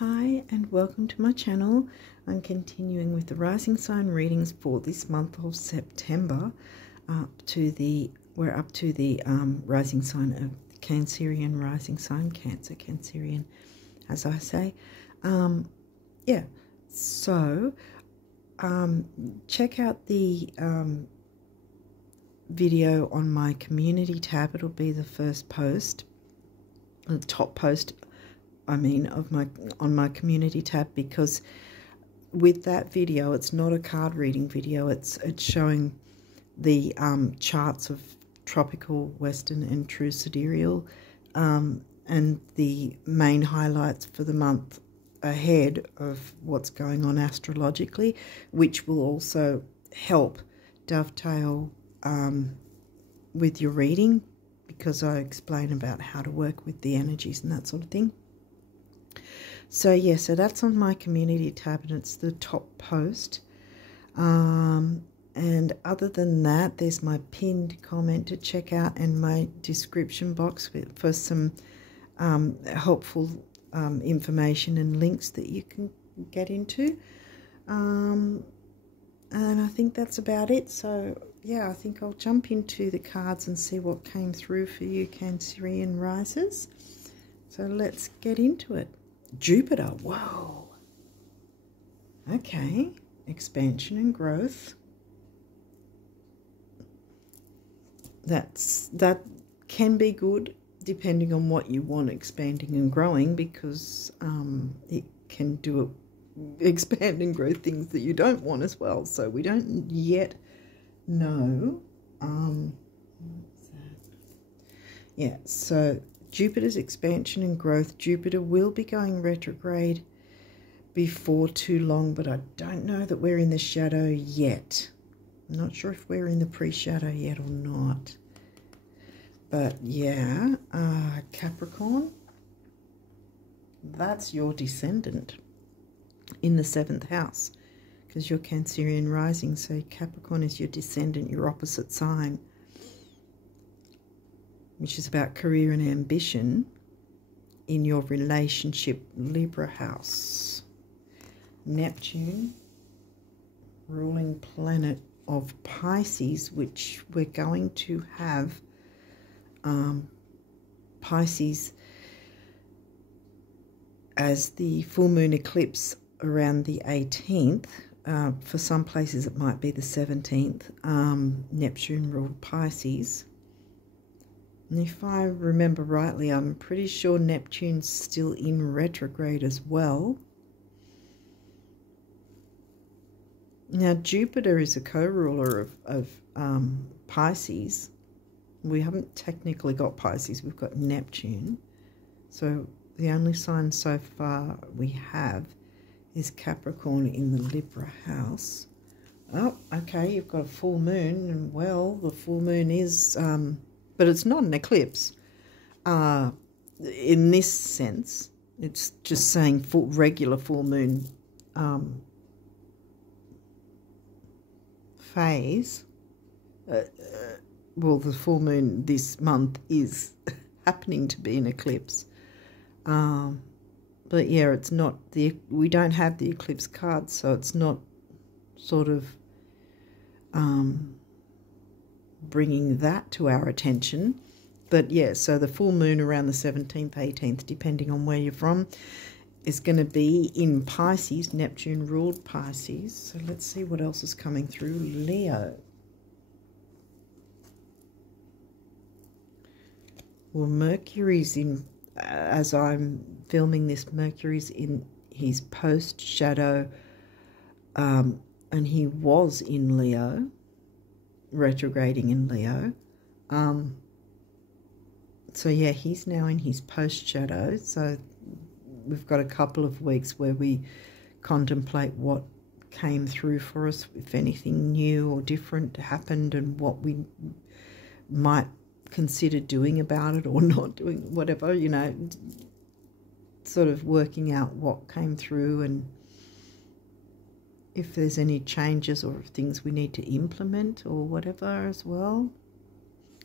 Hi and welcome to my channel. I'm continuing with the rising sign readings for this month of September. We're up to the rising sign of Cancerian rising sign, Cancer, Cancerian, as I say. Yeah, so check out the video on my community tab. It'll be the first post, the top post on my community tab, because with that video it's not a card reading video, it's showing the charts of tropical, western and true sidereal, and the main highlights for the month ahead of what's going on astrologically, which will also help dovetail with your reading, because I explain about how to work with the energies and that sort of thing. So yeah, so that's on my community tab and it's the top post. And other than that, there's my pinned comment to check out and my description box for some helpful information and links that you can get into. And I think that's about it. So yeah, I think I'll jump into the cards and see what came through for you Cancerian risers. So let's get into it. Jupiter, whoa. Okay, expansion and growth. That can be good depending on what you want expanding and growing, because it can expand and grow things that you don't want as well. So we don't yet know. What's that? Yeah, so Jupiter's expansion and growth. Jupiter will be going retrograde before too long, but I don't know that we're in the shadow yet. I'm not sure if we're in the pre-shadow yet or not. But yeah, Capricorn, that's your descendant in the 7th house, because you're Cancerian rising, so Capricorn is your descendant, your opposite sign, which is about career and ambition in your relationship, Libra house. Neptune, ruling planet of Pisces, which we're going to have Pisces as the full moon eclipse around the 18th. For some places it might be the 17th. Neptune ruled Pisces. And if I remember rightly, I'm pretty sure Neptune's still in retrograde as well. Now, Jupiter is a co-ruler of Pisces. We haven't technically got Pisces, we've got Neptune. So the only sign so far we have is Capricorn in the Libra house. Oh, okay, you've got a full moon, and well, the full moon is... but it's not an eclipse in this sense. It's just saying regular full moon phase. Well, the full moon this month is happening to be an eclipse. But yeah, it's not we don't have the eclipse card, so it's not sort of bringing that to our attention. But yeah, so the full moon around the 17th, 18th, depending on where you're from, is going to be in Pisces. Neptune ruled Pisces. So let's see what else is coming through. Leo. Well, Mercury's in, as I'm filming this, Mercury's in his post-shadow, and he was in Leo, retrograding in Leo. So yeah, he's now in his post-shadow, so we've got a couple of weeks where we contemplate what came through for us, if anything new or different happened, and what we might consider doing about it or not doing, whatever, you know, sort of working out what came through and if there's any changes or things we need to implement or whatever as well.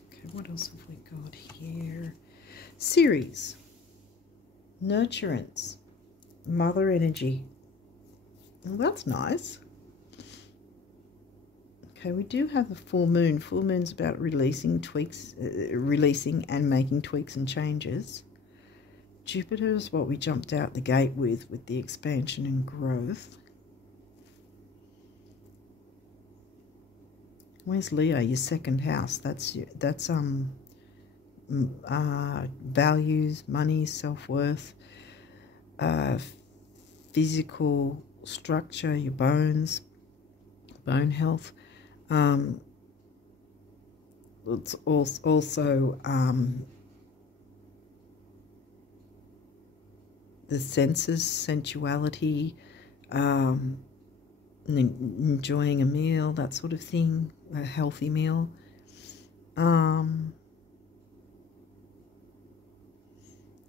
Okay, what else have we got here? Series, nurturance, Mother energy. Well, that's nice. Okay, we do have the full moon. Full moon's about releasing and making tweaks and changes. Jupiter is what we jumped out the gate with the expansion and growth. Where's Leo? Your second house. That's values, money, self-worth, physical structure, your bones, bone health. It's also the senses, sensuality, enjoying a meal, that sort of thing, a healthy meal.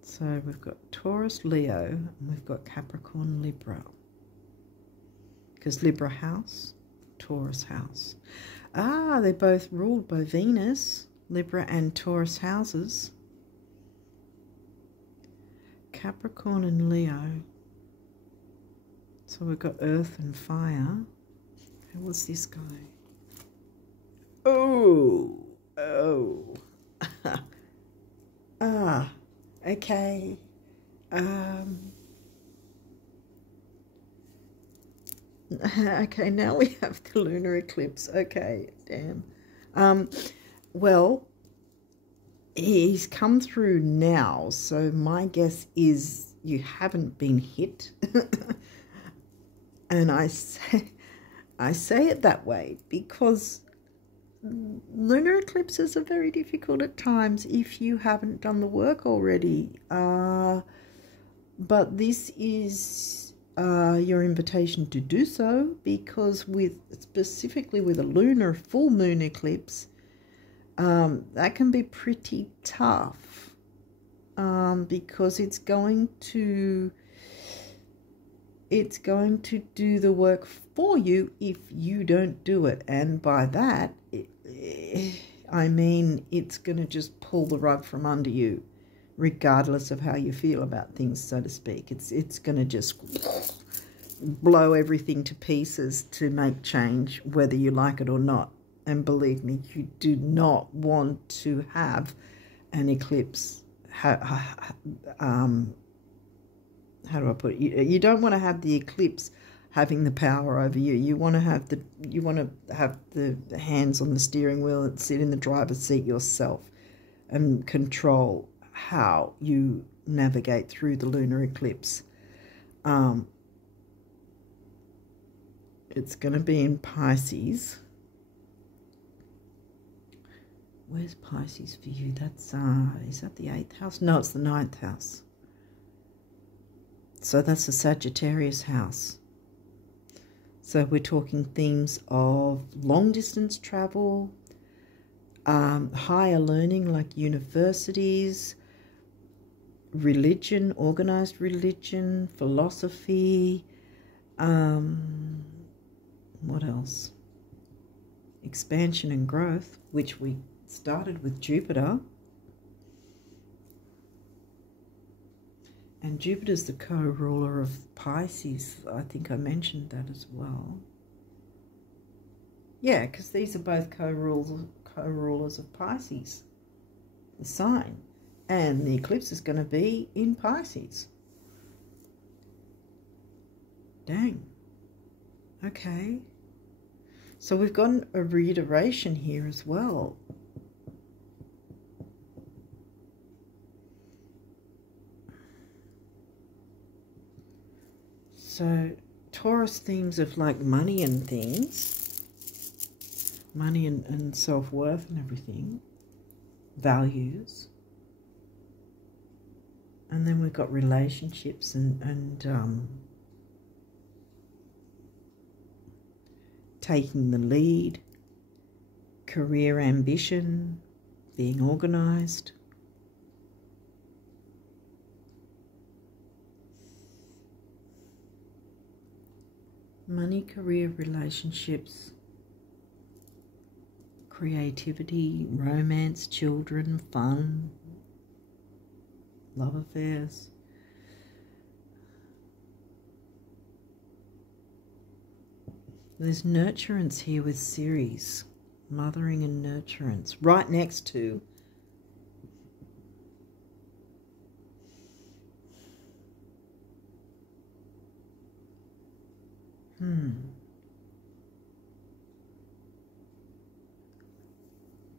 So we've got Taurus, Leo, and we've got Capricorn, Libra. Because Libra house, Taurus house. Ah, they're both ruled by Venus, Libra and Taurus houses. Capricorn and Leo. So we've got earth and fire. Who was this guy? Oh. Ah, okay. Okay, now we have the lunar eclipse. Okay, damn. Well, he's come through now, so my guess is you haven't been hit. And I say it that way because lunar eclipses are very difficult at times if you haven't done the work already. But this is your invitation to do so, because specifically with a full moon eclipse, that can be pretty tough, because it's going to do the work for you if you don't do it. And by that, I mean it's going to just pull the rug from under you, regardless of how you feel about things, so to speak. It's going to just blow everything to pieces to make change, whether you like it or not. And believe me, you do not want to have an eclipse. How do I put it? You don't want to have the eclipse having the power over you. You want to have the hands on the steering wheel and sit in the driver's seat yourself and control how you navigate through the lunar eclipse. It's going to be in Pisces. Where's Pisces for you? That's is that the 8th house? No, it's the 9th house. So that's the Sagittarius house. So we're talking themes of long distance travel, higher learning like universities, religion, organized religion, philosophy, what else? Expansion and growth, which we started with Jupiter. And Jupiter's the co-ruler of Pisces. I think I mentioned that as well. Yeah, because these are both co-rulers of Pisces, the sign. And the eclipse is going to be in Pisces. Dang. Okay. So we've got a reiteration here as well. So Taurus themes of like money and things, money and self-worth and everything, values. And then we've got relationships and taking the lead, career ambition, being organized. Money, career, relationships, creativity, romance, children, fun, love affairs. There's nurturance here with Ceres. Mothering and nurturance. Right next to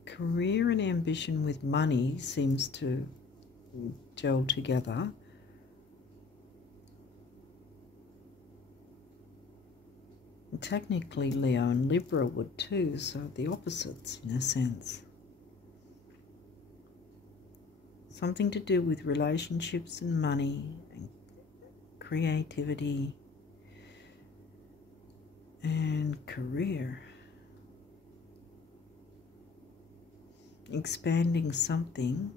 career and ambition with money seems to gel together. Technically, Leo and Libra would too, so the opposites in a sense. Something to do with relationships and money and creativity and career. Expanding something.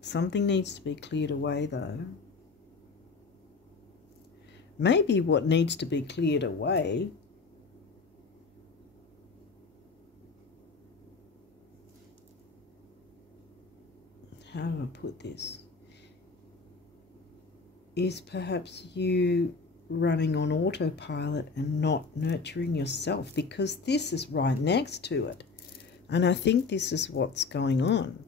Something needs to be cleared away though. Maybe what needs to be cleared away how do I put this? Is perhaps you running on autopilot and not nurturing yourself, because this is right next to it. And I think this is what's going on.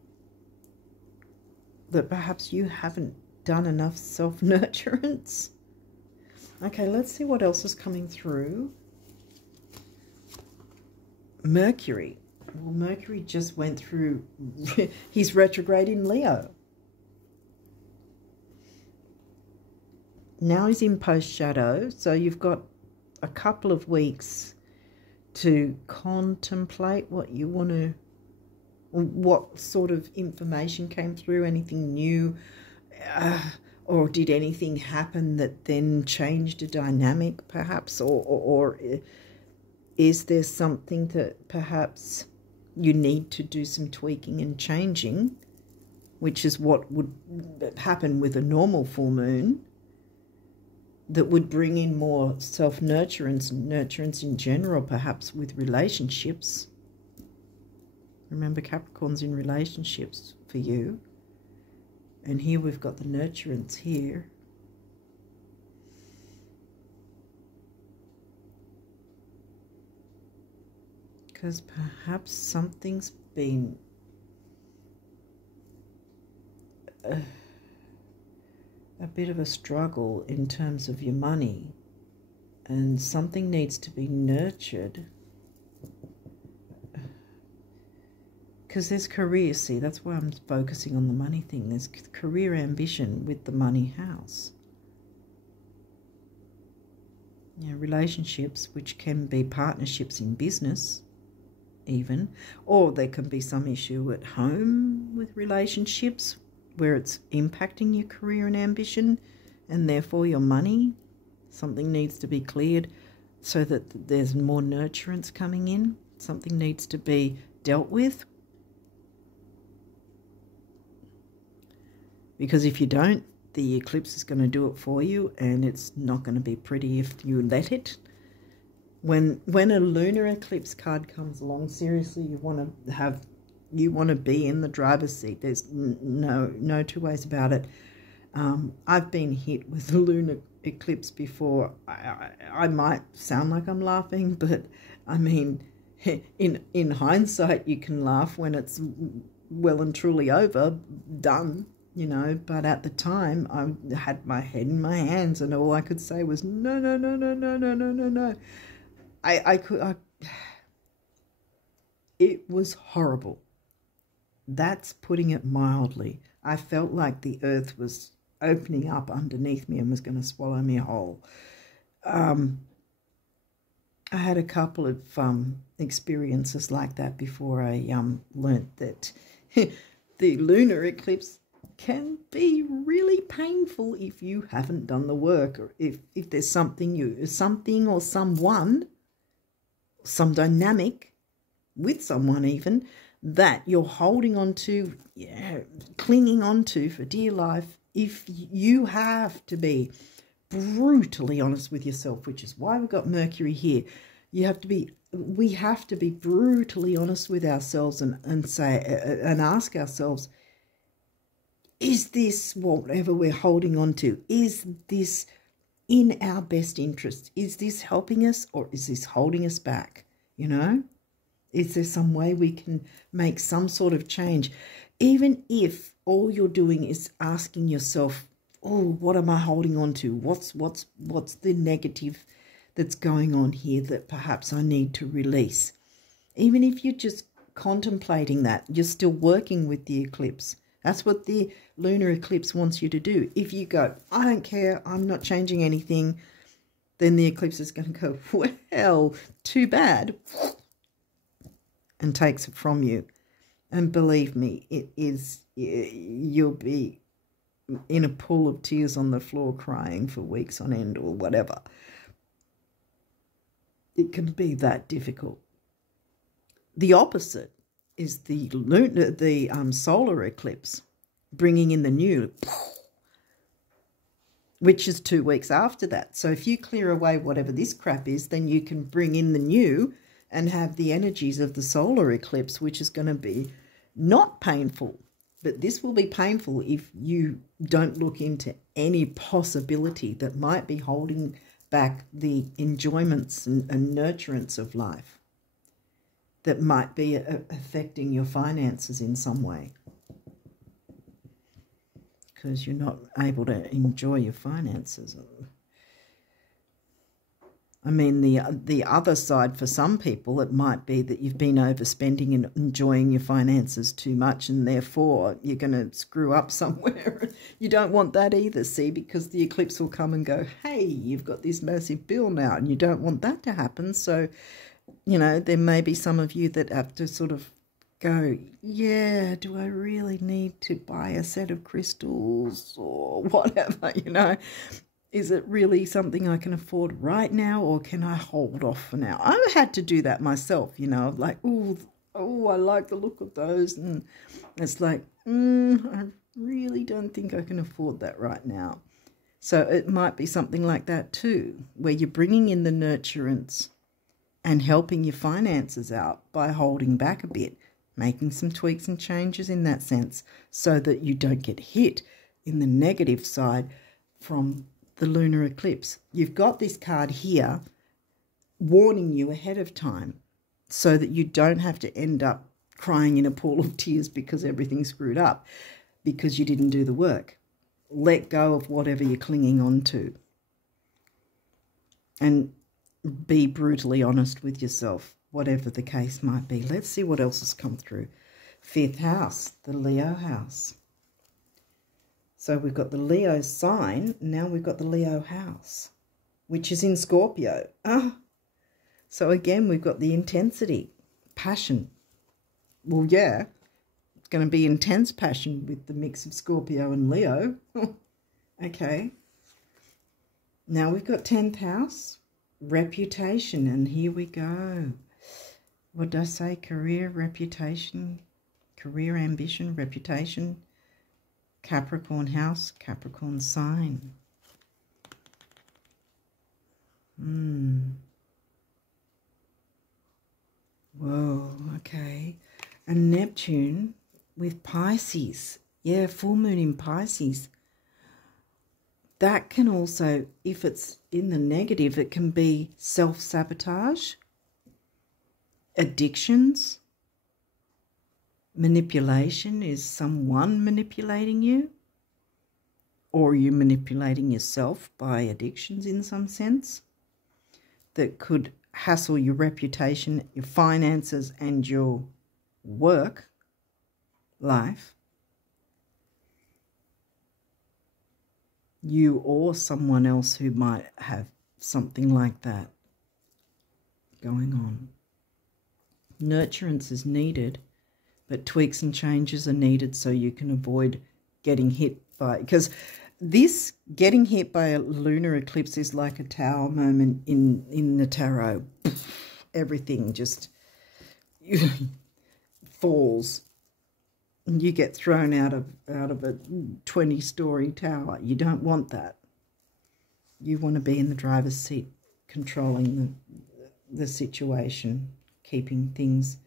That perhaps you haven't done enough self-nurturance. Okay, let's see what else is coming through. Mercury. Well, Mercury just went through his retrograde in Leo. Now he's in post-shadow, so you've got a couple of weeks to contemplate what you want to, what sort of information came through, anything new, or did anything happen that then changed a dynamic perhaps, or is there something that perhaps you need to do some tweaking and changing, which is what would happen with a normal full moon, that would bring in more self-nurturance and nurturance in general, perhaps with relationships. Remember, Capricorn's in relationships for you. And here we've got the nurturance here. Because perhaps something's been a bit of a struggle in terms of your money, and something needs to be nurtured. Because there's career, see, that's why I'm focusing on the money thing. There's career ambition with the money house. Yeah, relationships, which can be partnerships in business even, or there can be some issue at home with relationships where it's impacting your career and ambition and therefore your money. Something needs to be cleared so that there's more nurturance coming in. Something needs to be dealt with. Because if you don't, the eclipse is going to do it for you, and it's not going to be pretty if you let it. When a lunar eclipse card comes along, seriously, you want to be in the driver's seat. There's no two ways about it. I've been hit with the lunar eclipse before. I might sound like I'm laughing, but I mean, in hindsight, you can laugh when it's well and truly over, done. You know, but at the time I had my head in my hands and all I could say was no. It was horrible. That's putting it mildly. I felt like the earth was opening up underneath me and was going to swallow me whole. I had a couple of experiences like that before I learnt that the lunar eclipse can be really painful if you haven't done the work, or if there's something or someone, some dynamic with someone even, that you're holding on to, clinging on to for dear life. If you have to be brutally honest with yourself, which is why we've got Mercury here, we have to be brutally honest with ourselves and say and ask ourselves, is this whatever we're holding on to, is this in our best interest? Is this helping us or is this holding us back? You know, is there some way we can make some sort of change? Even if all you're doing is asking yourself, oh, what am I holding on to? What's the negative that's going on here that perhaps I need to release? Even if you're just contemplating that, you're still working with the eclipse. That's what the lunar eclipse wants you to do. If you go, I don't care, I'm not changing anything, then the eclipse is going to go, well, too bad, and takes it from you. And believe me, you'll be in a pool of tears on the floor crying for weeks on end or whatever. It can be that difficult. The opposite is the solar eclipse, bringing in the new, which is 2 weeks after that. So if you clear away whatever this crap is, then you can bring in the new and have the energies of the solar eclipse, which is going to be not painful. But this will be painful if you don't look into any possibility that might be holding back the enjoyments and nurturance of life, that might be affecting your finances in some way, because you're not able to enjoy your finances. I mean, the other side for some people, it might be that you've been overspending and enjoying your finances too much, and therefore you're going to screw up somewhere. You don't want that either, see, because the eclipse will come and go, hey, you've got this massive bill now, and you don't want that to happen. So, you know, there may be some of you that have to sort of go, yeah, do I really need to buy a set of crystals or whatever, you know? Is it really something I can afford right now, or can I hold off for now? I've had to do that myself, you know, like, oh, I like the look of those. And it's like, I really don't think I can afford that right now. So it might be something like that too, where you're bringing in the nurturance and helping your finances out by holding back a bit, making some tweaks and changes in that sense, so that you don't get hit in the negative side from the lunar eclipse. You've got this card here warning you ahead of time so that you don't have to end up crying in a pool of tears because everything's screwed up, because you didn't do the work. Let go of whatever you're clinging on to and be brutally honest with yourself, whatever the case might be. Let's see what else has come through. 5th house, the Leo house. So we've got the Leo sign, now we've got the Leo house, which is in Scorpio. So again, we've got the intensity, passion. Well, yeah, it's going to be intense passion with the mix of Scorpio and Leo. Okay. Now we've got 10th house, reputation, and here we go. What did I say? Career, reputation, career, ambition, reputation. Capricorn house, Capricorn sign. Whoa, okay. And Neptune with Pisces. Yeah, full moon in Pisces. That can also, if it's in the negative, it can be self-sabotage, addictions, manipulation. Is someone manipulating you? Or are you manipulating yourself by addictions in some sense that could hassle your reputation, your finances, and your work life? You or someone else who might have something like that going on. Nurturance is needed, but tweaks and changes are needed so you can avoid getting hit by, because this getting hit by a lunar eclipse is like a tower moment in the tarot. Everything just falls. You get thrown out of a 20-story tower. You don't want that. You want to be in the driver's seat, controlling the situation, keeping things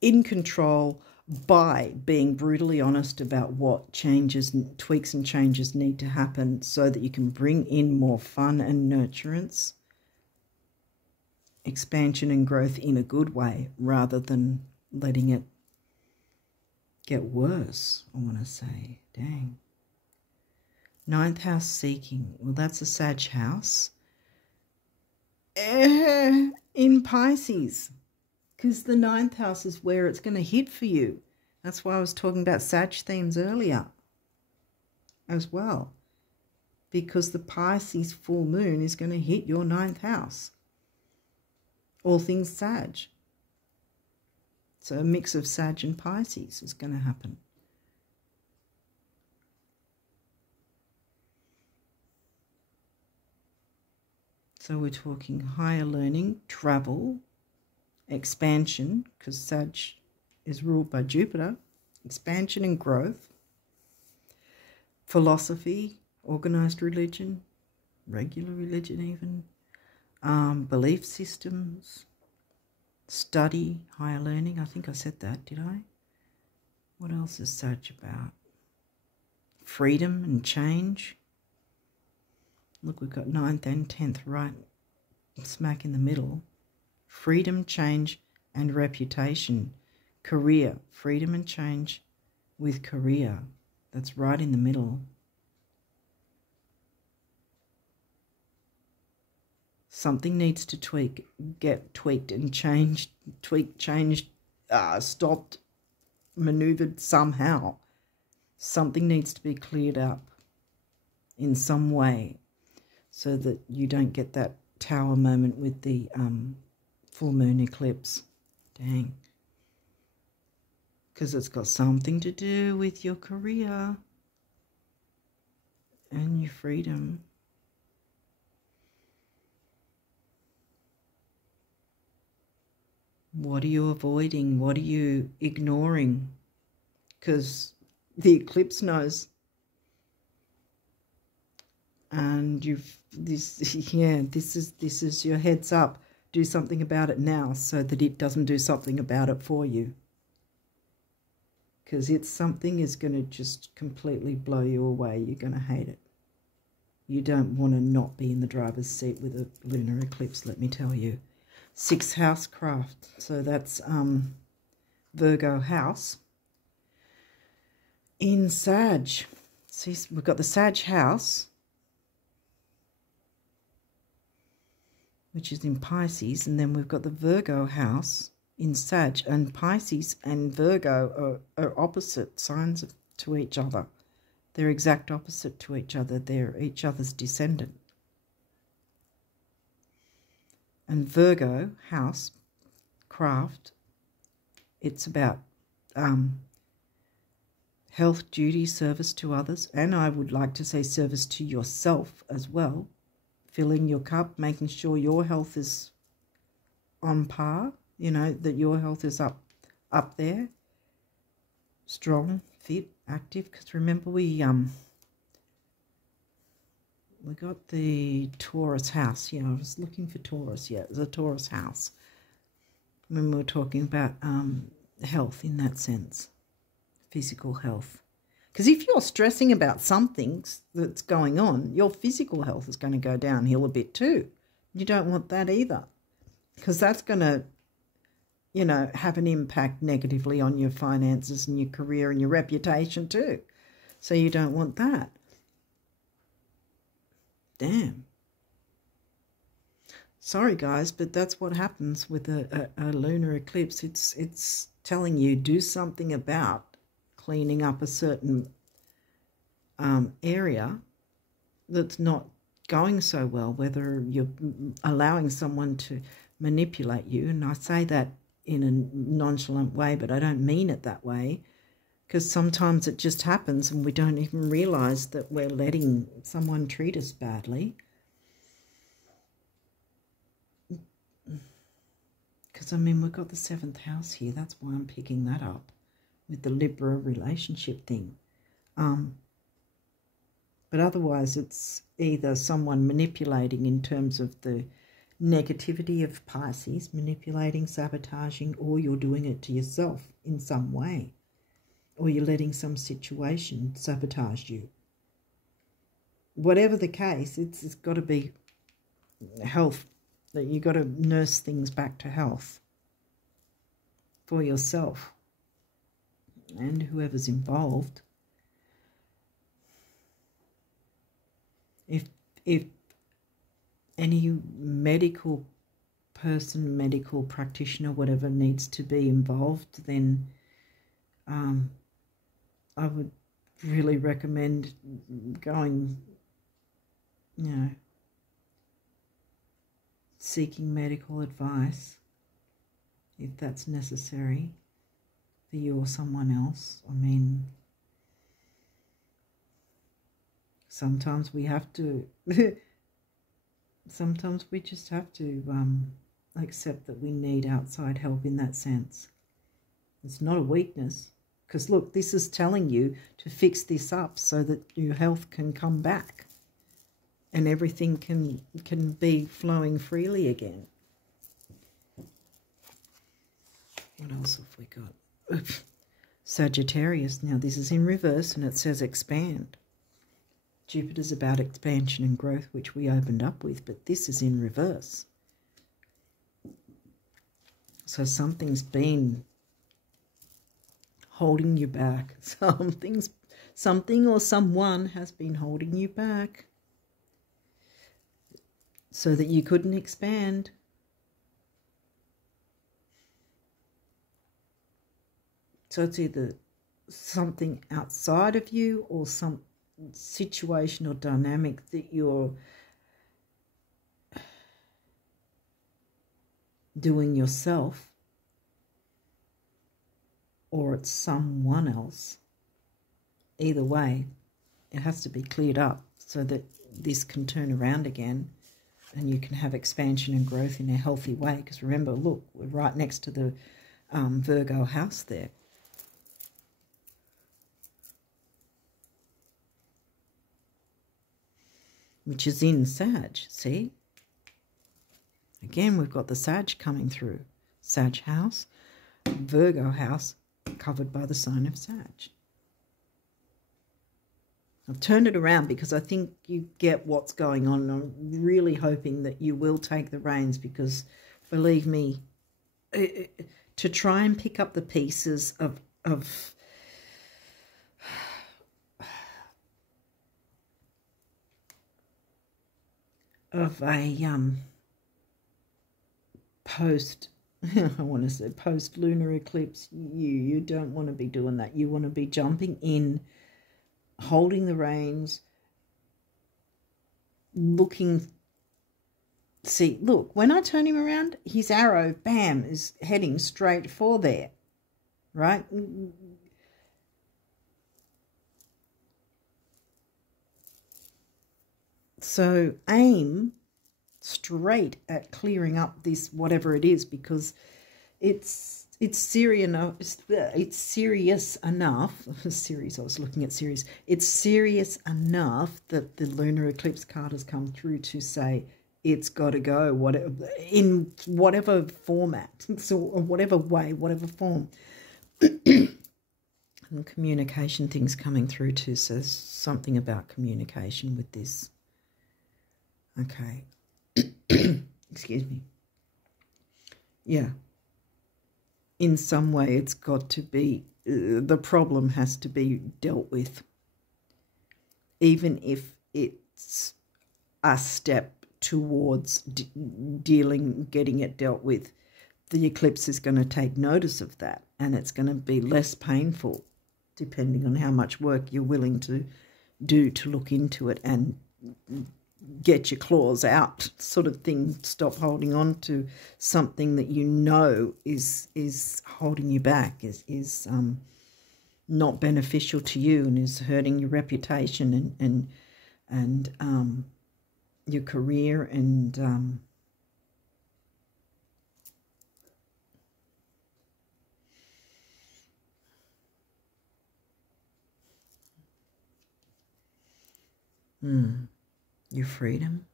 in control, by being brutally honest about what changes, tweaks and changes need to happen so that you can bring in more fun and nurturance, expansion and growth in a good way, rather than letting it get worse, I want to say. Dang. Ninth house seeking. Well, that's a Sag house. In Pisces. Because the ninth house is where it's going to hit for you. That's why I was talking about Sag themes earlier as well. Because the Pisces full moon is going to hit your ninth house. All things Sag. So a mix of Sag and Pisces is going to happen. So we're talking higher learning, travel, expansion, because Sag is ruled by Jupiter, expansion and growth, philosophy, organized religion, regular religion even, belief systems, study, higher learning. I think I said that, did I? What else is Sag about? Freedom and change. Look, we've got 9th and 10th right smack in the middle. Freedom, change, and reputation. Career. Freedom and change with career. That's right in the middle. Something needs to get tweaked and changed, stopped, maneuvered somehow. Something needs to be cleared up in some way so that you don't get that tower moment with the full moon eclipse. Dang. Because it's got something to do with your career and your freedom. What are you avoiding? What are you ignoring? Because the eclipse knows. And this is your heads up. Do something about it now so that it doesn't do something about it for you. Because it's something is going to just completely blow you away. You're going to hate it. You don't want to not be in the driver's seat with a lunar eclipse, let me tell you. 6th house craft. So that's Virgo house. In Sag. See, we've got the Sag house, which is in Pisces, and then we've got the Virgo house in Sag, and Pisces and Virgo are opposite signs to each other. They're exact opposite to each other. They're each other's descendant. And Virgo house, craft, it's about health, duty, service to others, and I would like to say service to yourself as well. Filling your cup, making sure your health is on par, you know, that your health is up there, strong, fit, active. Because remember we got the Taurus house. Yeah, I was looking for Taurus. Yeah, it was a Taurus house when we were talking about health in that sense, physical health. Because if you're stressing about something that's going on, your physical health is going to go downhill a bit too. You don't want that either, because that's going to, you know, have an impact negatively on your finances and your career and your reputation too. So you don't want that. Damn. Sorry, guys, but that's what happens with a lunar eclipse. It's telling you do something about cleaning up a certain area that's not going so well, whether you're allowing someone to manipulate you. And I say that in a nonchalant way, but I don't mean it that way, because sometimes it just happens and we don't even realize that we're letting someone treat us badly. Because, I mean, we've got the 7th house here. That's why I'm picking that up with the Libra relationship thing. But otherwise it's either someone manipulating in terms of the negativity of Pisces, manipulating, sabotaging, or you're doing it to yourself in some way. or you're letting some situation sabotage you. Whatever the case, it's got to be health, that you've got to nurse things back to health for yourself and whoever's involved. If any medical person, medical practitioner, whatever needs to be involved, then I would really recommend going, seeking medical advice if that's necessary for you or someone else. I mean, sometimes we have to, sometimes we just have to accept that we need outside help in that sense. It's not a weakness, because look, this is telling you to fix this up so that your health can come back and everything can be flowing freely again. What else have we got? Sagittarius. Now this is in reverse and it says expand. Jupiter's about expansion and growth, which we opened up with, but this is in reverse. So something's been holding you back. Something or someone has been holding you back so that you couldn't expand. So it's either something outside of you or some situation or dynamic that you're doing yourself, or it's someone else. Either way, it has to be cleared up so that this can turn around again and you can have expansion and growth in a healthy way. Because remember, look, we're right next to the Virgo house there. Which is in Sag, see? Again, we've got the Sag coming through. Sag house, Virgo house, covered by the sign of Sag. I've turned it around because I think you get what's going on. I'm really hoping that you will take the reins, because, believe me, to try and pick up the pieces of a post, I want to say post-lunar eclipse, you don't want to be doing that. You want to be jumping in, holding the reins, looking. See, look, when I turn him around, his arrow, bam, is heading straight for there, right? So aim straight at clearing up this whatever it is, because it's serious enough. It's serious enough. Series. I was looking at series. It's serious enough that the lunar eclipse card has come through to say it's got to go. In whatever format, so or whatever way, whatever form. And communication things coming through too. Says something about communication with this. Okay. Excuse me. Yeah. In some way, it's got to be, the problem has to be dealt with. Even if it's a step towards getting it dealt with, the eclipse is going to take notice of that, and it's going to be less painful, depending on how much work you're willing to do to look into it and get your claws out, sort of thing. Stop holding on to something that you know is holding you back, is not beneficial to you and is hurting your reputation and your career and your freedom.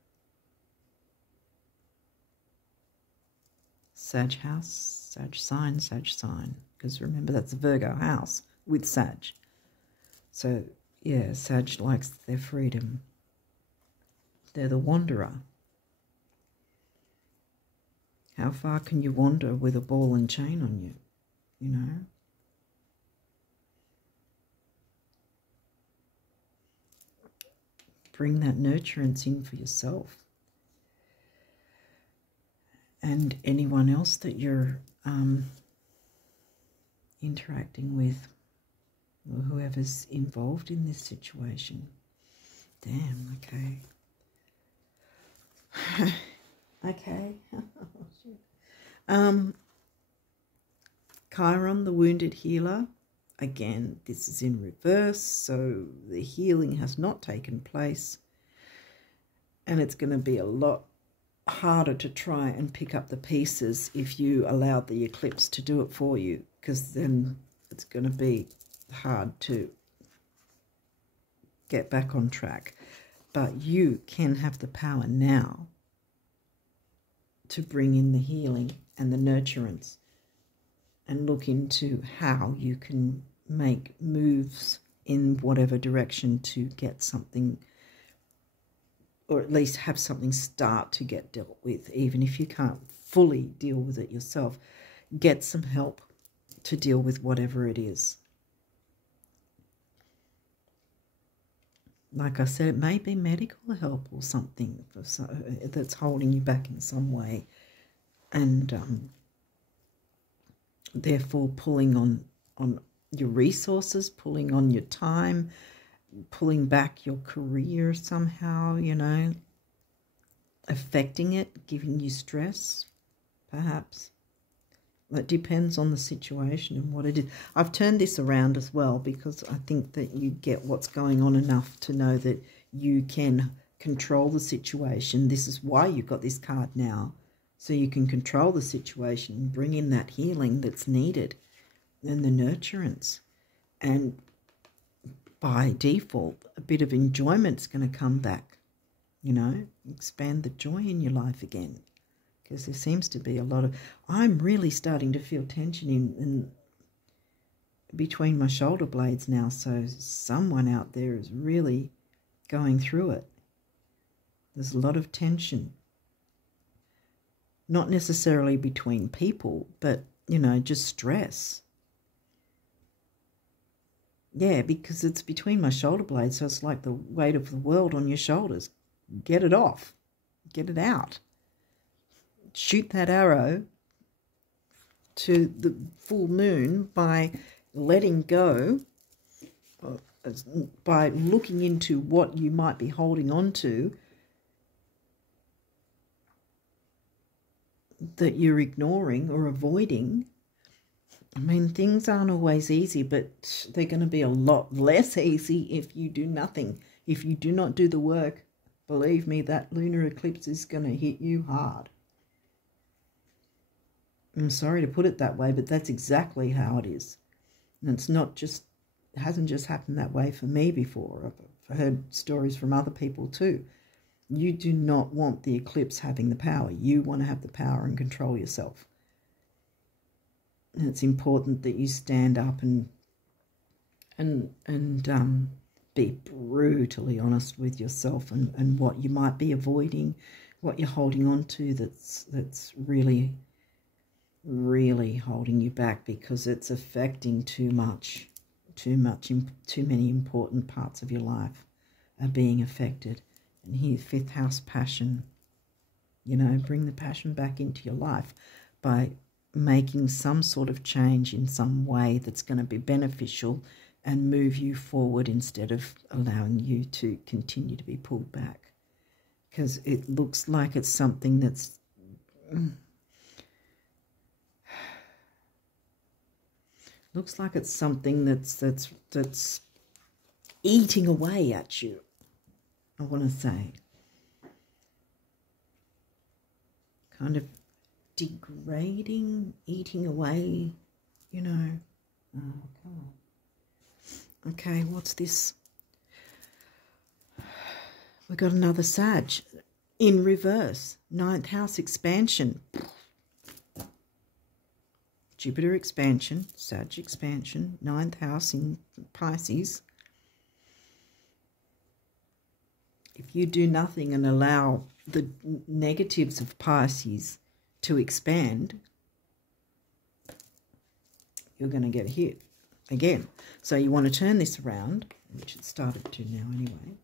Sag house, Sag sign, because remember that's the Virgo house, with Sag. So, yeah, Sag likes their freedom. They're the wanderer. How far can you wander with a ball and chain on you, you know? Bring that nurturance in for yourself. And anyone else that you're interacting with, or whoever's involved in this situation. Damn, okay. Okay. Chiron, the wounded healer. Again, this is in reverse, so the healing has not taken place. And it's going to be a lot harder to try and pick up the pieces if you allowed the eclipse to do it for you, because then it's going to be hard to get back on track. But you can have the power now to bring in the healing and the nurturance and look into how you can make moves in whatever direction to get something, or at least have something start to get dealt with. Even if you can't fully deal with it yourself, get some help to deal with whatever it is. Like I said, it may be medical help or something that's holding you back in some way, and therefore pulling on your resources, pulling on your time, pulling back your career somehow, you know, affecting it, giving you stress, perhaps. It depends on the situation and what it is. I've turned this around as well because I think that you get what's going on enough to know that you can control the situation. This is why you've got this card now, so you can control the situation and bring in that healing that's needed and the nurturance. And by default, a bit of enjoyment's going to come back, you know, expand the joy in your life again. Because there seems to be a lot of... I'm really starting to feel tension in between my shoulder blades now, so someone out there is really going through it. There's a lot of tension. Not necessarily between people, but, you know, just stress. Yeah, because it's between my shoulder blades, so it's like the weight of the world on your shoulders. Get it off. Get it out. Shoot that arrow to the full moon by letting go, by looking into what you might be holding on to that you're ignoring or avoiding. I mean, things aren't always easy, but they're going to be a lot less easy if you do nothing. If you do not do the work, believe me, that lunar eclipse is going to hit you hard. I'm sorry to put it that way, but that's exactly how it is. And it's not just, it hasn't just happened that way for me before. I've heard stories from other people too. You do not want the eclipse having the power. You want to have the power and control yourself. And it's important that you stand up and be brutally honest with yourself and what you might be avoiding, what you're holding on to that's really holding you back, because it's affecting too many important parts of your life are being affected. And here, 5th house, passion. You know, bring the passion back into your life by making some sort of change in some way that's going to be beneficial and move you forward instead of allowing you to continue to be pulled back. Because it looks like it's something that's... looks like it's something that's eating away at you, I want to say. Kind of degrading, eating away, you know. Oh, come on. Okay, what's this? We got another Sag in reverse. 9th house expansion. Jupiter expansion, Sag expansion, 9th house in Pisces. If you do nothing and allow the negatives of Pisces to expand, you're going to get hit again. So you want to turn this around, which it started to now anyway.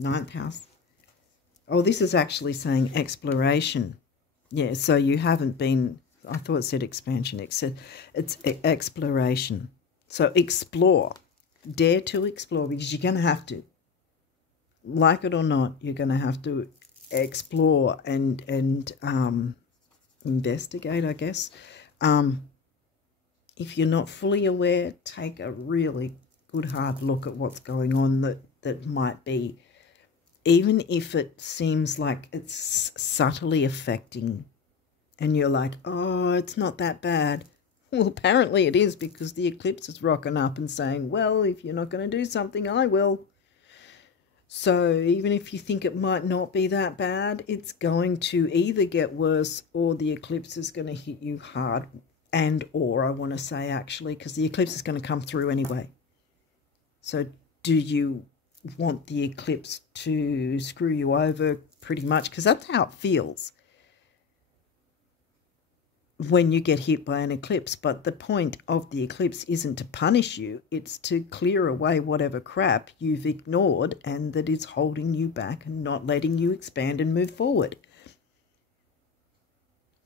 9th house. Oh, this is actually saying exploration. Yeah, so you haven't been, I thought it said expansion. It's exploration. So explore. Dare to explore, because you're going to have to. Like it or not, you're going to have to explore and investigate, I guess. If you're not fully aware, take a really good hard look at what's going on that might be, even if it seems like it's subtly affecting and you're like, oh, it's not that bad. Well, apparently it is, because the eclipse is rocking up and saying, well, if you're not going to do something, I will. So even if you think it might not be that bad, it's going to either get worse or the eclipse is going to hit you hard. And or, I want to say, actually, because the eclipse is going to come through anyway. So do you want the eclipse to screw you over pretty much? Because that's how it feels when you get hit by an eclipse. But the point of the eclipse isn't to punish you. It's to clear away whatever crap you've ignored and that is holding you back and not letting you expand and move forward.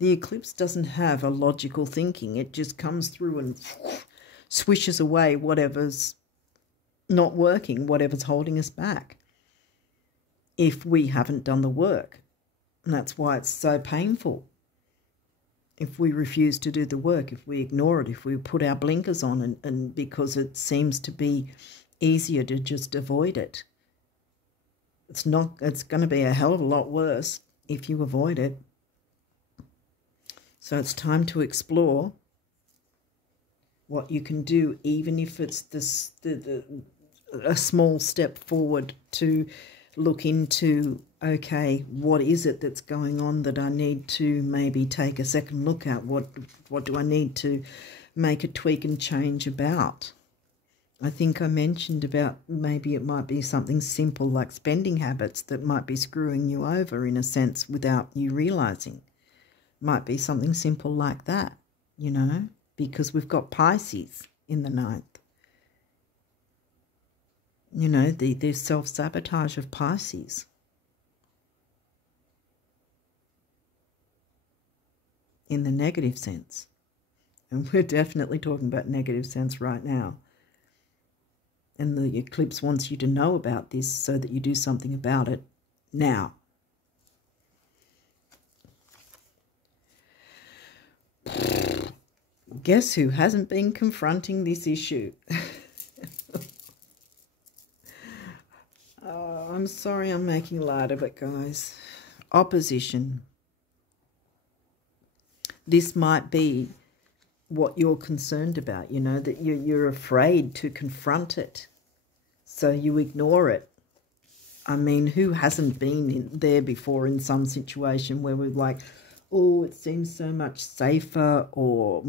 The eclipse doesn't have a logical thinking. It just comes through and swishes away whatever's not working, whatever's holding us back, if we haven't done the work. And that's why it's so painful. If we refuse to do the work, if we ignore it, if we put our blinkers on, and because it seems to be easier to just avoid it. It's going to be a hell of a lot worse if you avoid it. So it's time to explore what you can do, even if it's a small step forward, to look into, okay, what is it that's going on that I need to maybe take a second look at? What do I need to make a tweak and change about? I think I mentioned about maybe it might be something simple like spending habits that might be screwing you over in a sense without you realizing. Might be something simple like that, you know, because we've got Pisces in the 9th. You know, the self-sabotage of Pisces. In the negative sense. And we're definitely talking about negative sense right now. And the eclipse wants you to know about this so that you do something about it now. Guess who hasn't been confronting this issue? Oh, I'm sorry I'm making light of it, guys. Opposition. This might be what you're concerned about, you know, that you're afraid to confront it. So you ignore it. I mean, who hasn't been there before in some situation where we're like, oh, it seems so much safer or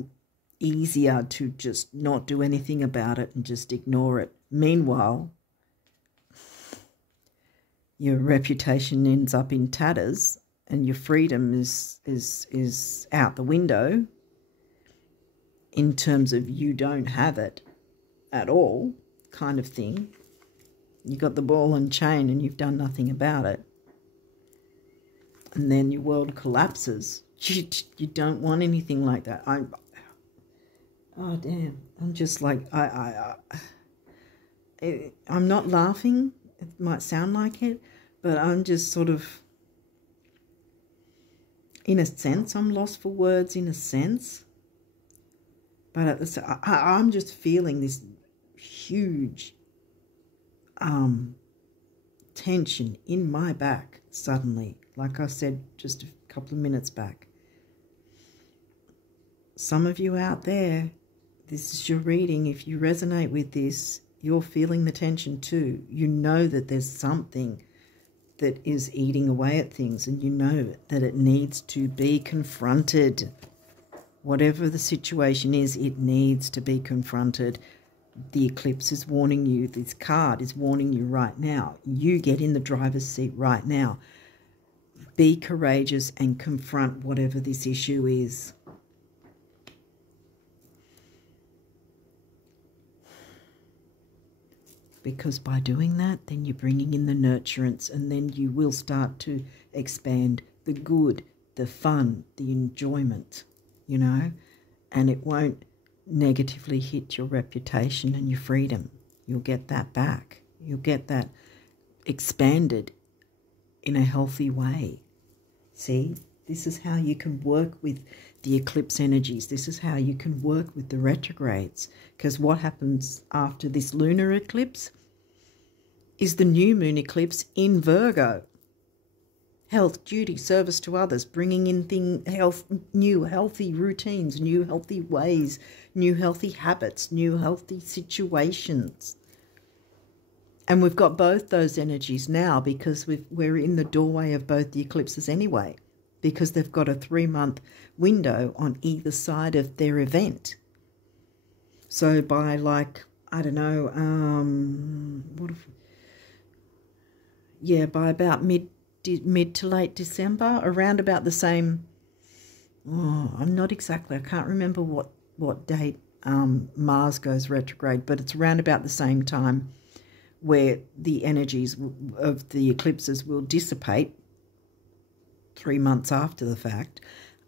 easier to just not do anything about it and just ignore it. Meanwhile, your reputation ends up in tatters and your freedom is out the window in terms of you don't have it at all kind of thing. You got the ball and chain and you've done nothing about it. And then your world collapses. You don't want anything like that. Oh, damn. I'm just like, I'm not laughing. It might sound like it, but I'm just sort of, in a sense, I'm lost for words in a sense. But at the I'm just feeling this huge tension in my back suddenly, like I said just a couple of minutes back. Some of you out there, this is your reading. If you resonate with this, you're feeling the tension too. You know that there's something that is eating away at things, and you know that it needs to be confronted. Whatever the situation is, it needs to be confronted. The eclipse is warning you. This card is warning you right now. You get in the driver's seat right now. Be courageous and confront whatever this issue is. Because by doing that, then you're bringing in the nurturance, and then you will start to expand the good, the fun, the enjoyment, you know, and it won't negatively hit your reputation and your freedom. You'll get that back. You'll get that expanded in a healthy way. See, this is how you can work with the eclipse energies. This is how you can work with the retrogrades. Because what happens after this lunar eclipse is the new moon eclipse in Virgo. Health, duty, service to others, bringing in new healthy routines, new healthy ways, new healthy habits, new healthy situations. And we've got both those energies now because we're in the doorway of both the eclipses anyway, because they've got a 3-month window on either side of their event. So by I don't know, by about mid to late December, around about the same, I can't remember what date Mars goes retrograde, but it's around about the same time where the energies of the eclipses will dissipate 3 months after the fact.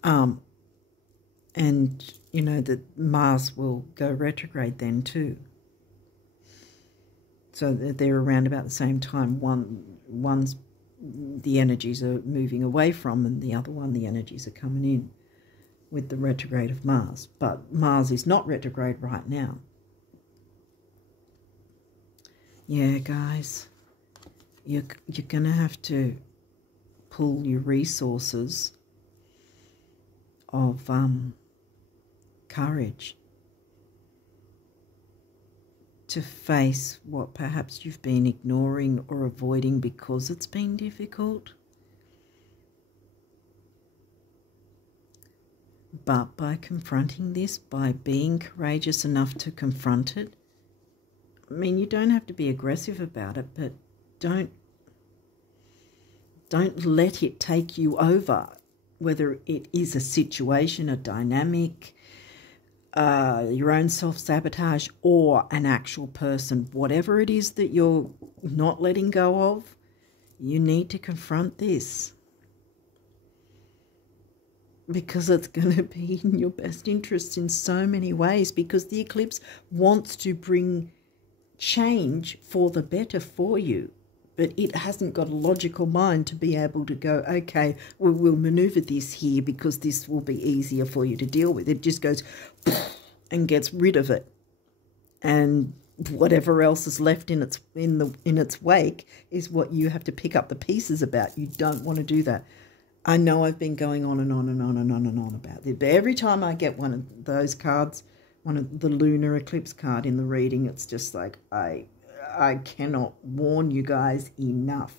And, you know, that Mars will go retrograde then too. So they're around about the same time. One's the energies are moving away from, and the other one, the energies are coming in with the retrograde of Mars. But Mars is not retrograde right now. Yeah, guys, you're going to have to pull your resources of courage to face what perhaps you've been ignoring or avoiding because it's been difficult. But by confronting this, by being courageous enough to confront it, I mean, you don't have to be aggressive about it, but don't let it take you over, whether it is a situation, a dynamic, your own self-sabotage, or an actual person. Whatever it is that you're not letting go of, you need to confront this. Because it's going to be in your best interest in so many ways, because the eclipse wants to bring change for the better for you, but it hasn't got a logical mind to be able to go, okay, we'll maneuver this here because this will be easier for you to deal with. It just goes and gets rid of it, and whatever else is left in its wake is what you have to pick up the pieces about. You don't want to do that. I know I've been going on and on and on and on and on about it, but every time I get one of those cards, one of the lunar eclipse card in the reading, it's just like I cannot warn you guys enough,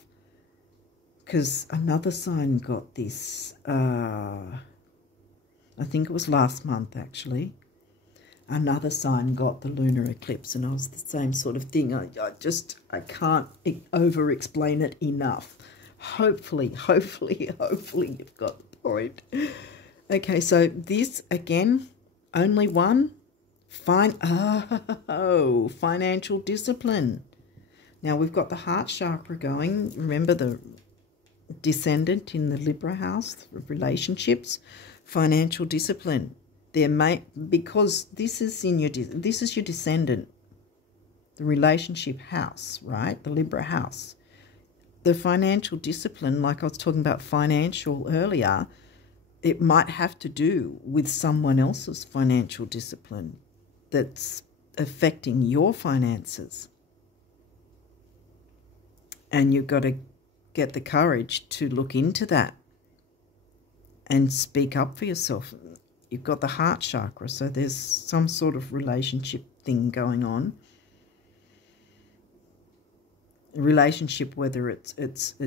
because another sign got this, I think it was last month actually, another sign got the lunar eclipse, and I was the same sort of thing. I can't over explain it enough. Hopefully you've got the point. Okay, so this again, only one. Financial discipline. Now we've got the heart chakra going. Remember the descendant in the Libra house, relationships, financial discipline. Because this is your descendant, the relationship house, right? The Libra house. The financial discipline, like I was talking about financial earlier, it might have to do with someone else's financial discipline that's affecting your finances. And you've got to get the courage to look into that and speak up for yourself. You've got the heart chakra, so there's some sort of relationship thing going on. A relationship, whether it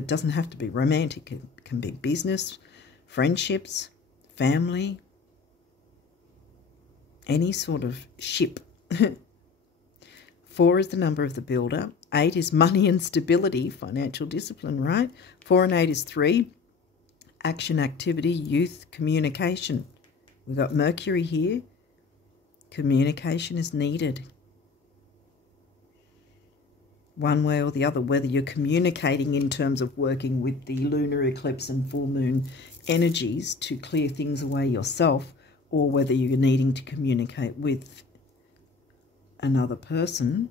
doesn't have to be romantic, it can be business, friendships, family. any sort of ship. 4 is the number of the builder. 8 is money and stability, financial discipline, right? 4 and 8 is 3, action, activity, youth, communication. We've got Mercury here. Communication is needed. One way or the other, whether you're communicating in terms of working with the lunar eclipse and full moon energies to clear things away yourself, or whether you're needing to communicate with another person.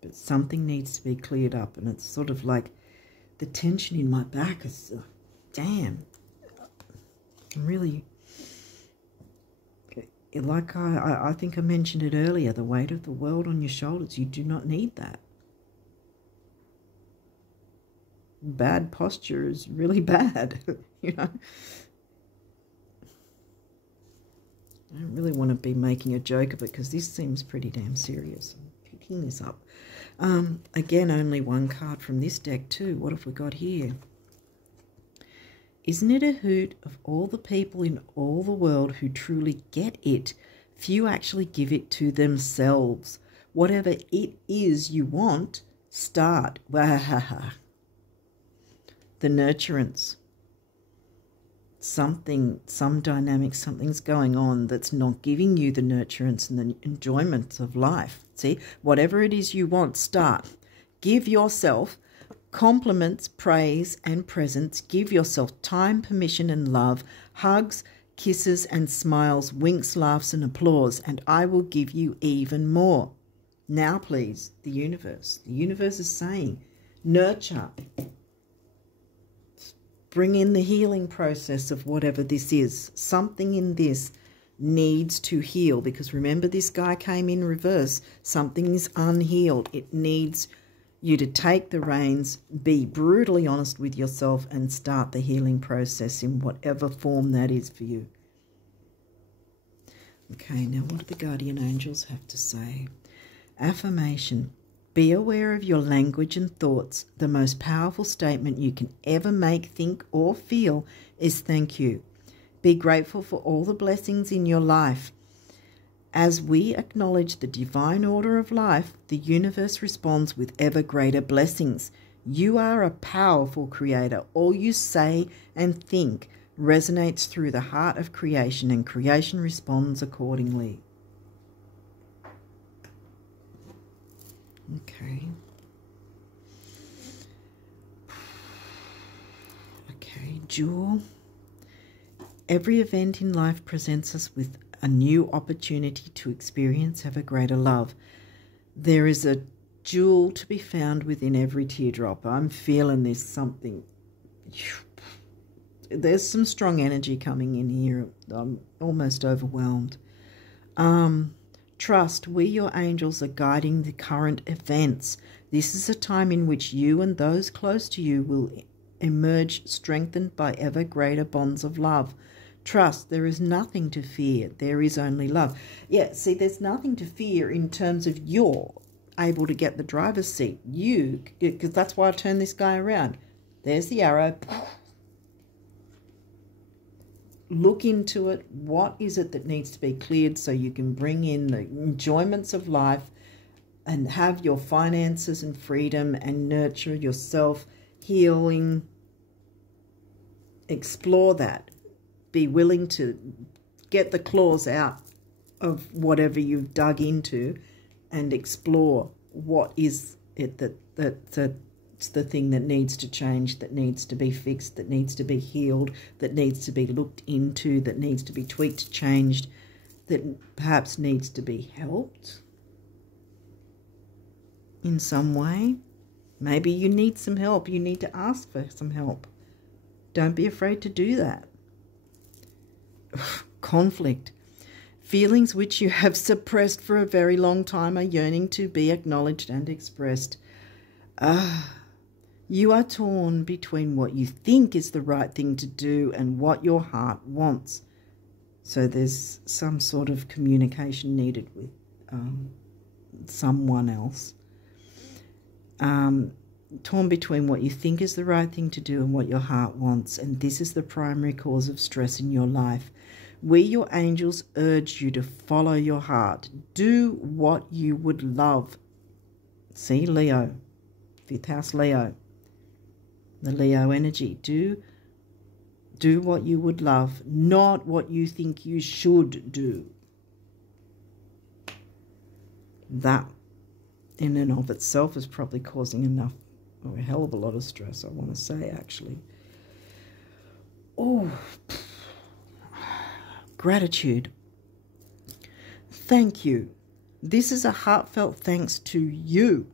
But something needs to be cleared up, and it's sort of like the tension in my back is, damn, I'm really, like I think I mentioned it earlier, the weight of the world on your shoulders. You do not need that. Bad posture is really bad, you know. I don't really want to be making a joke of it because this seems pretty damn serious. I'm picking this up. Again, only one card from this deck too. What have we got here? Isn't it a hoot of all the people in all the world who truly get it? Few actually give it to themselves. Whatever it is you want, start. The nurturance. Some dynamic, something's going on that's not giving you the nurturance and the enjoyment of life. See, whatever it is you want, start. Give yourself compliments, praise, and presents. Give yourself time, permission, and love, hugs, kisses, and smiles, winks, laughs, and applause, and I will give you even more. Now, please, the universe. The universe is saying, nurture. Bring in the healing process of whatever this is. Something in this needs to heal, because remember, this guy came in reverse. Something is unhealed. It needs you to take the reins, be brutally honest with yourself, and start the healing process in whatever form that is for you. Okay, now what do the guardian angels have to say? Affirmation. Be aware of your language and thoughts. The most powerful statement you can ever make, think, or feel is thank you. Be grateful for all the blessings in your life. As we acknowledge the divine order of life, the universe responds with ever greater blessings. You are a powerful creator. All you say and think resonates through the heart of creation, and creation responds accordingly. Okay. Okay, Jewel. Every event in life presents us with a new opportunity to experience ever greater love. There is a jewel to be found within every teardrop. I'm feeling this something. There's some strong energy coming in here. I'm almost overwhelmed. Trust, we, your angels, are guiding the current events. This is a time in which you and those close to you will emerge strengthened by ever greater bonds of love. Trust, there is nothing to fear. There is only love. Yeah, see, there's nothing to fear in terms of you're able to get the driver's seat. You, because that's why I turned this guy around. There's the arrow. Look into it. What is it that needs to be cleared so you can bring in the enjoyments of life and have your finances and freedom and nurture yourself, healing. Explore that. Be willing to get the claws out of whatever you've dug into and explore what is it that's the thing that needs to change, that needs to be fixed, that needs to be healed, that needs to be looked into, that needs to be tweaked, changed, that perhaps needs to be helped in some way. Maybe you need some help. You need to ask for some help. Don't be afraid to do that. Conflict. Feelings which you have suppressed for a very long time are yearning to be acknowledged and expressed. You are torn between what you think is the right thing to do and what your heart wants. So there's some sort of communication needed with someone else. Torn between what you think is the right thing to do and what your heart wants. And this is the primary cause of stress in your life. We, your angels, urge you to follow your heart. Do what you would love. See, Leo, 5th house Leo, the Leo energy. Do what you would love, not what you think you should do. That in and of itself is probably causing enough, or a hell of a lot of stress, I want to say, actually. Oh, gratitude. Thank you. This is a heartfelt thanks to you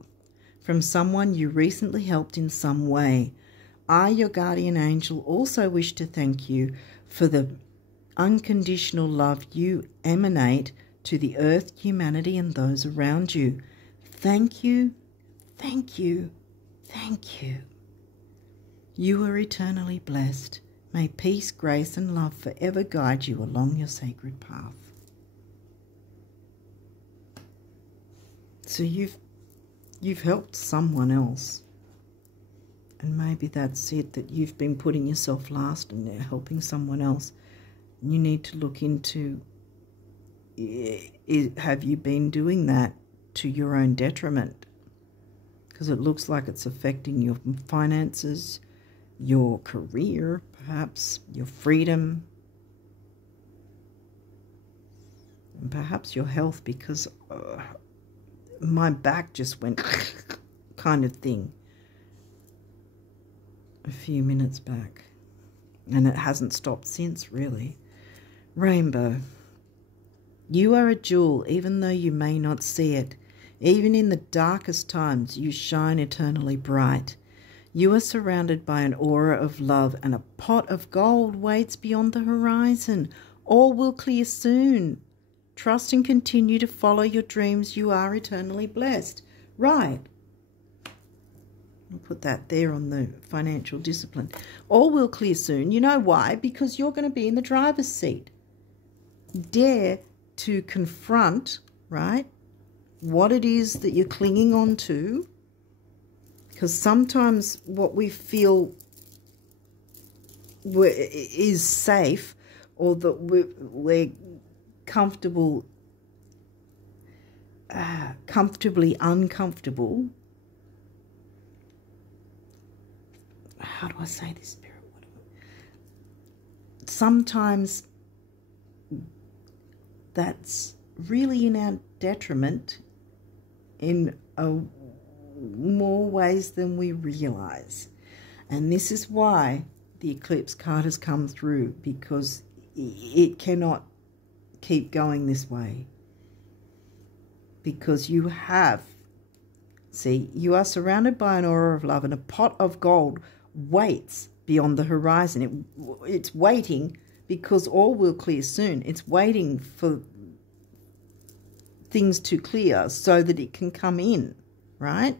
from someone you recently helped in some way. I, your guardian angel, also wish to thank you for the unconditional love you emanate to the earth, humanity, and those around you. Thank you, thank you, thank you. You are eternally blessed. May peace, grace, and love forever guide you along your sacred path. So you've helped someone else. And maybe that's it, that you've been putting yourself last and they're helping someone else. You need to look into, have you been doing that to your own detriment? Because it looks like it's affecting your finances, your career, perhaps your freedom, and perhaps your health, because my back just went kind of thing a few minutes back, and it hasn't stopped since, really. Rainbow. You are a jewel, even though you may not see it. Even in the darkest times, you shine eternally bright. You are surrounded by an aura of love, and a pot of gold waits beyond the horizon. All will clear soon. Trust and continue to follow your dreams. You are eternally blessed. Right. I'll put that there on the financial discipline. All will clear soon. You know why? Because you're going to be in the driver's seat. Dare to confront, right, what it is that you're clinging on to. Because sometimes what we feel is safe, or that we're comfortable, comfortably uncomfortable. How do I say this, Spirit? Sometimes that's really in our detriment in more ways than we realize. And this is why the eclipse card has come through, because it cannot keep going this way. Because you have, see, you are surrounded by an aura of love, and a pot of gold waits beyond the horizon. It's waiting, because all will clear soon. It's waiting for things to clear so that it can come in, right?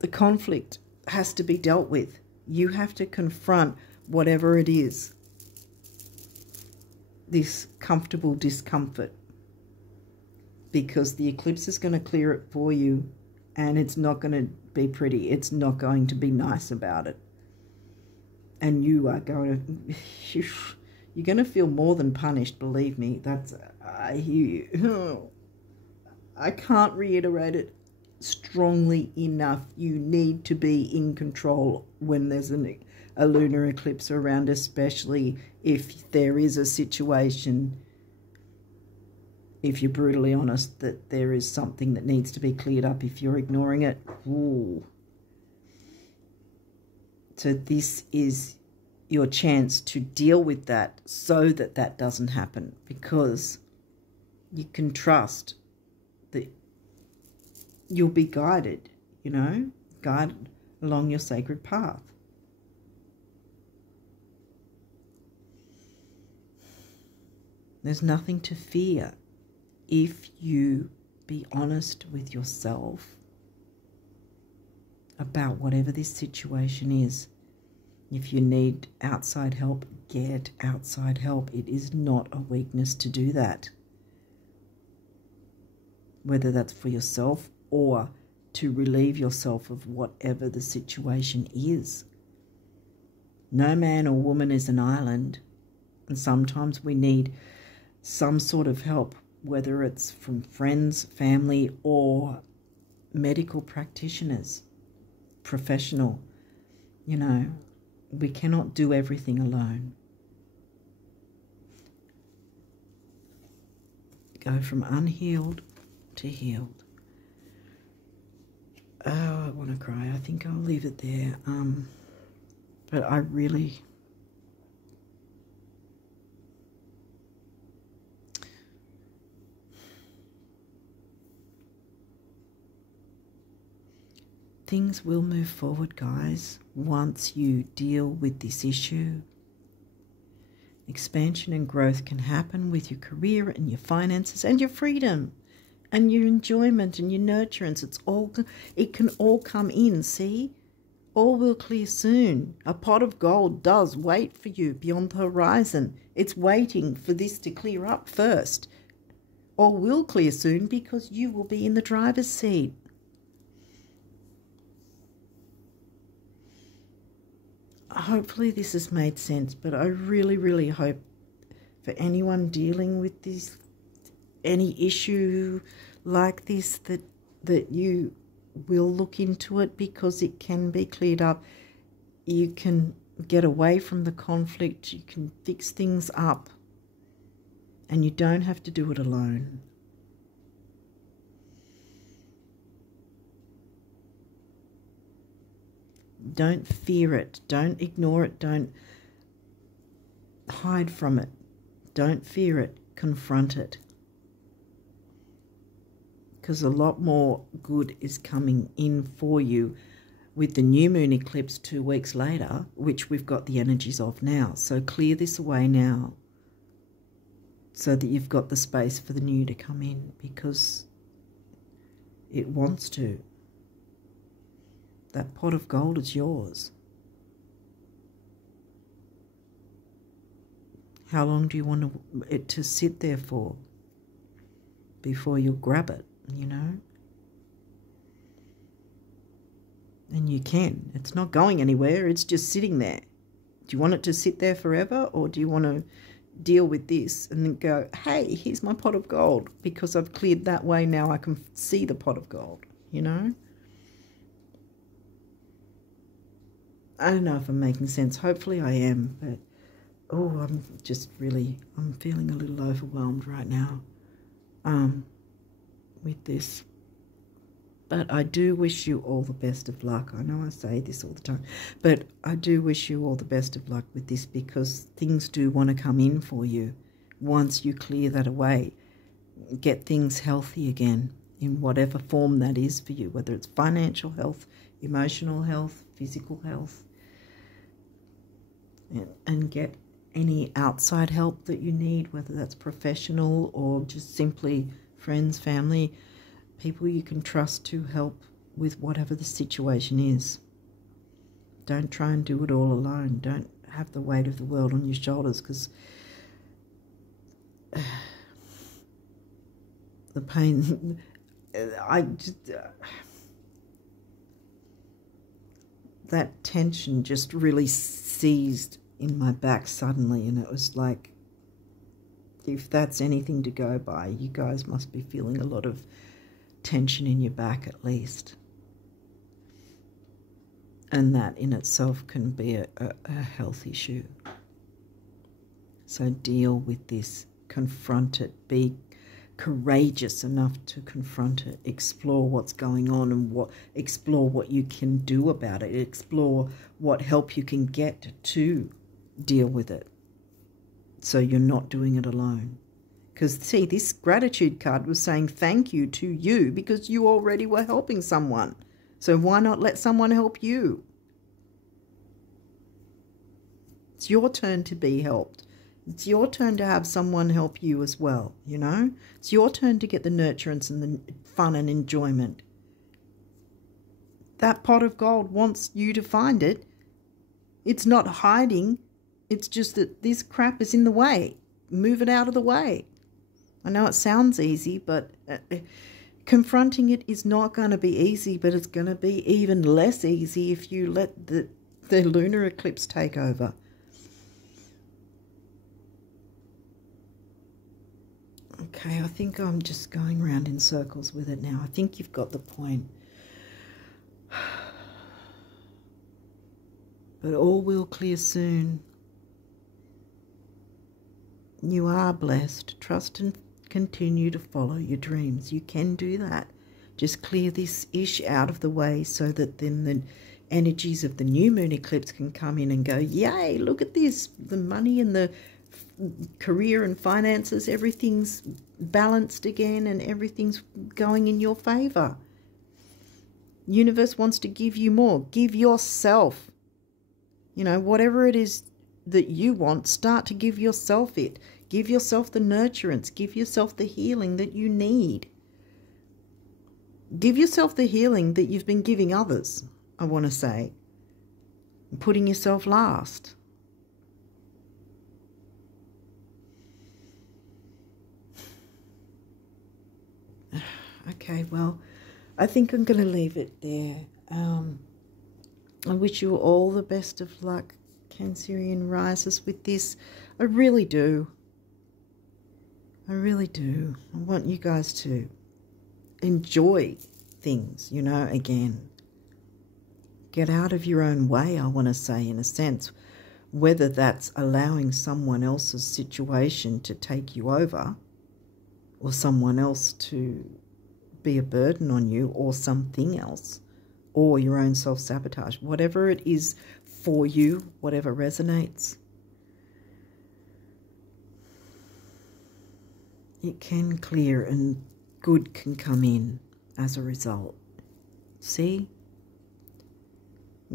The conflict has to be dealt with. You have to confront whatever it is, this comfortable discomfort, because the eclipse is going to clear it for you, and it's not going to be pretty. It's not going to be nice about it. And you are going to, you're going to feel more than punished, believe me. That's, I hear you. I can't reiterate it strongly enough. You need to be in control when there's a lunar eclipse around, especially if there is a situation, if you're brutally honest, that there is something that needs to be cleared up. If you're ignoring it, ooh. So this is your chance to deal with that so that that doesn't happen, because you can trust that you'll be guided, you know, guided along your sacred path. There's nothing to fear if you be honest with yourself about whatever this situation is. If you need outside help, get outside help. It is not a weakness to do that. Whether that's for yourself or to relieve yourself of whatever the situation is. No man or woman is an island. And sometimes we need some sort of help, whether it's from friends, family, or medical practitioners, professional. You know, we cannot do everything alone. Go from unhealed to healed. Oh, I want to cry. I think I'll leave it there. But I really... Things will move forward, guys, once you deal with this issue. Expansion and growth can happen with your career and your finances and your freedom and your enjoyment and your nurturance. It can all come in, see? All will clear soon. A pot of gold does wait for you beyond the horizon. It's waiting for this to clear up first. All will clear soon because you will be in the driver's seat. Hopefully this has made sense, but I really, really hope for anyone dealing with this, any issue like this, that you will look into it, because it can be cleared up. You can get away from the conflict. You can fix things up, and you don't have to do it alone. Don't fear it. Don't ignore it. Don't hide from it. Don't fear it. Confront it. Because a lot more good is coming in for you with the new moon eclipse 2 weeks later, which we've got the energies of now. So clear this away now so that you've got the space for the new to come in, because it wants to. That pot of gold is yours. How long do you want it to sit there for before you grab it, you know? And you can. It's not going anywhere. It's just sitting there. Do you want it to sit there forever, or do you want to deal with this and then go, hey, here's my pot of gold, because I've cleared that way, now I can see the pot of gold, you know? I don't know if I'm making sense. Hopefully I am, but oh, I'm feeling a little overwhelmed right now with this. But I do wish you all the best of luck. I know I say this all the time, but I do wish you all the best of luck with this, because things do want to come in for you once you clear that away. Get things healthy again in whatever form that is for you, whether it's financial health, emotional health, physical health, and get any outside help that you need, whether that's professional or just simply friends, family, people you can trust to help with whatever the situation is. Don't try and do it all alone. Don't have the weight of the world on your shoulders, because the pain, that tension just really seized in my back suddenly, and it was like, if that's anything to go by, you guys must be feeling a lot of tension in your back at least. And that in itself can be a health issue. So deal with this, confront it, be courageous enough to confront it, explore what's going on and explore what you can do about it, explore what help you can get to deal with it, so you're not doing it alone. Because see, this gratitude card was saying thank you to you because you already were helping someone. So why not let someone help you? It's your turn to be helped. It's your turn to have someone help you as well, you know? It's your turn to get the nurturance and the fun and enjoyment. That pot of gold wants you to find it. It's not hiding. It's just that this crap is in the way. Move it out of the way. I know it sounds easy, but confronting it is not going to be easy, but it's going to be even less easy if you let the lunar eclipse take over. Okay, I think I'm just going round in circles with it now. I think you've got the point. But all will clear soon. You are blessed. Trust and continue to follow your dreams. You can do that. Just clear this ish out of the way so that then the energies of the new moon eclipse can come in and go, yay, look at this. The money and the career and finances, everything's balanced again and everything's going in your favor. Universe wants to give you more. Give yourself, you know, whatever it is that you want, start to give yourself it. Give yourself the nurturance. Give yourself the healing that you need. Give yourself the healing that you've been giving others, I want to say. Putting yourself last. Okay, well, I think I'm going to leave it there. I wish you all the best of luck, Cancerian risers, with this. I really do. I really do. I want you guys to enjoy things, you know, again. Get out of your own way, I want to say, in a sense. Whether that's allowing someone else's situation to take you over, or someone else to be a burden on you, or something else, or your own self-sabotage. Whatever it is for you, whatever resonates, it can clear and good can come in as a result. See?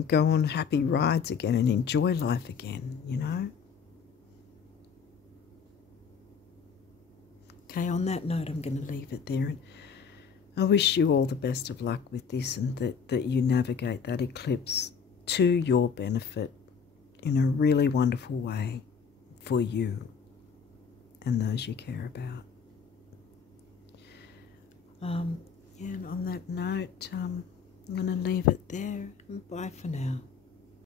Go on happy rides again and enjoy life again, you know? Okay, on that note, I'm going to leave it there. And I wish you all the best of luck with this, and that you navigate that eclipse to your benefit in a really wonderful way for you and those you care about. Yeah, and on that note, I'm going to leave it there, and bye for now.